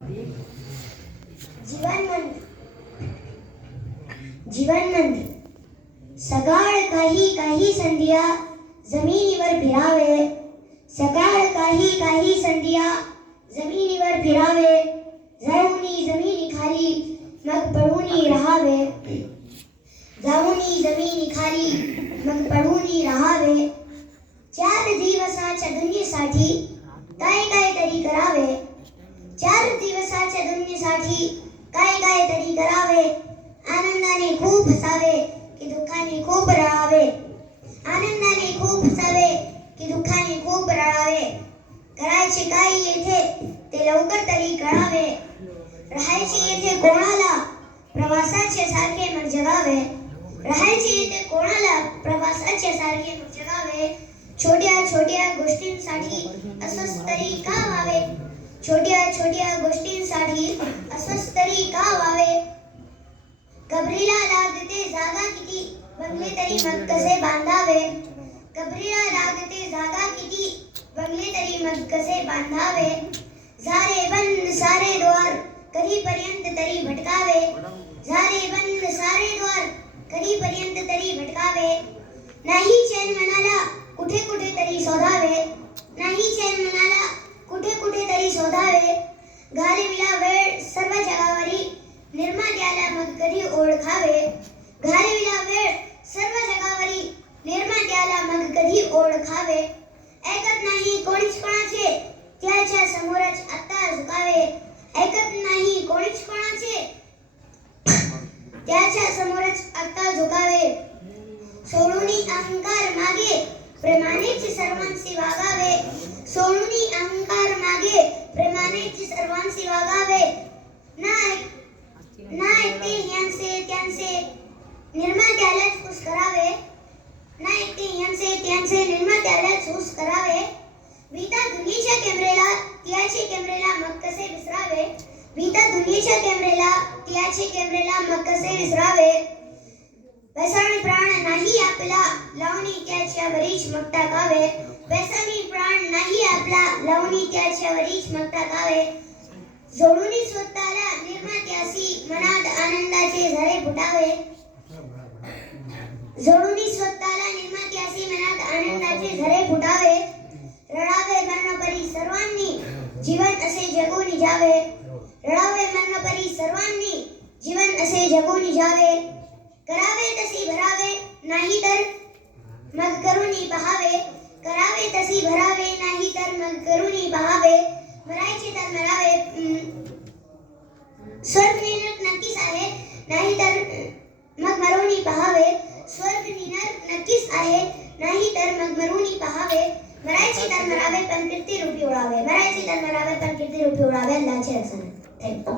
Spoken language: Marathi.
जीवन मंत्र सकाळ काही संध्या जमिनीवर फिरावे, सकाळ काही संध्या जमिनीवर फिरावे, जाऊनी जमिनी खाली मग पडूनी राहावे, जाऊनी जमिनी खाली मग पडूनी राहावे. 4 दिवसाच्या दुनियेसाठी काय तरी करावे, 4 दिवसाच्या दुनियेसाठी काय तरी करावे. आनंदाने खूप हसावे की दुःखाने खूप रडावे, आनंदाने खूप हसावे की दुःखाने खूप रडावे. करायचे काय येथे ते लवकर तरी कळावे, राहायचे येथे कोणाला प्रवासाचे सारखे मग जगावे, राहायचे येथे कोणाला प्रवासाचे सारखे मग जगावे. छोट्या गोष्टींसाठी असंच तरी का व्हावे, छोट्या गोष्टींसाठी असंच तरी का व्हावे. कबरीला लागते जागा किती बंगले तरी मग कसे बांधावे, कबरीला लागते जागा किती बंगले तरी मग कसे बांधावे. झारे बंद सारे द्वार कधीपर्यंत तरी भटकावे, झारे बंद सारे द्वार कधीपर्यंत तरी भटकावे. नाही चैन मनाला कुठे तरी शोधावे, नाही चैन मनाला कुठे तरी शोधावे. घालविला वेळ सर्व जगावरी निर्मात्याला मग कधी ओळखावे, घालविला वेळ सर्व जगावरी निर्मात्याला मग कधी ओळखावे. ऐकत नाही कोणीच कोणाचे त्याच्या समोरच आता झुकावे, ऐकत नाही कोणीच कोणाचे त्याच्या समोरच आता झुकावे. सोडूनी अहंकार मागे प्रेमानेच सर्वांशी वागावे, सोडूनी अहंकार मागे प्रेमानेच सर्वांशी वागावे. ना ऐकते यांचे त्यांचे निर्मात्यालाच खुश करावे, ना ऐकते यांचे त्यांचे निर्मात्यालाच खुश करावे. भीता दुनियेच्या कॅमेऱ्याला तियाचे कॅमेऱ्याला मग कसे विसरावे, भीता दुनियेच्या कॅमेऱ्याला तियाचे कॅमेऱ्याला मग कसे विसरावे. पैसाने प्राण नाही आपला लावणी त्याच्यावरीच मग टाकावे, पैसाने प्राण नाही आपला लावणी त्याच्यावरीच मग टाकावे. जोडूनी स्वतःला निर्मात्याशी मनात आनंदाचे झरे फुटावे, जोडूनी स्वतःला निर्मात्याशी मनात आनंदाचे झरे फुटावे. रडावे मरणपरी सर्वांनी जीवन असे जगून जावे, रडावे मरणपरी सर्वांनी जीवन असे जगून जावे. करावे तशी भरावे नाही तर मग करूनी पहावे, करावे तशी भरावे नाही तर मग करूनी पहावे. मरायचे तर मरावे, स्वर्ग निनर नक्कीच आहे नाही तर मग मरूनी पहावे, स्वर्ग निनर नक्कीच आहे नाही तर मग मरूनी पहावे. मरायचे तर मरावे पण कीर्ती रूपी उडावे, मरायचे तर मरावे पण कीर्ती रूपी उडावे. अल्लाहचे रसूल. थँक्यू.